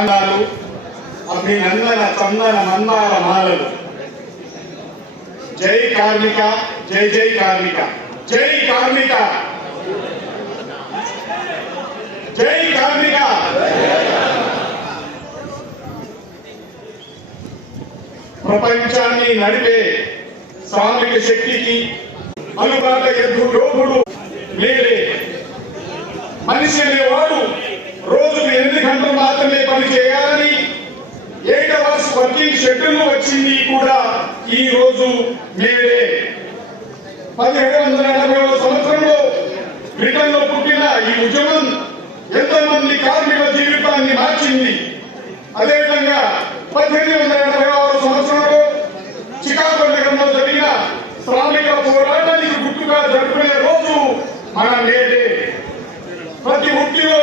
అందాలు అభినందన చందన మందార మాలలు. జై కార్మిక, జై జై కార్మిక, జై కార్మిక, జై కార్మిక. ప్రపంచాన్ని నడిపే శ్రామిక శక్తికి అనుబాట ఎద్దుడు లేడే. మనిషి అనేవాడు రోజుకు 8 గంటలు మాత్రమే పని చేయాలని 8 అవర్స్ వర్కింగ్ షెడ్యూల్ వచ్చింది కూడా ఈ రోజు మేడే. 1780వ సంవత్సరంలో బ్రిటన్ లో పుట్టిన ఈ ఉద్యమం ఎంతమంది కార్మికుల జీవితాన్ని మార్చింది. అదేవిధంగా 1886వ సంవత్సరంలో చికాగో నగరంలో జరిగిన శ్రామిక పోరాటానికి గుర్తుగా జరుపుకునే రోజు మన మేడే. ప్రతి వృత్తిలో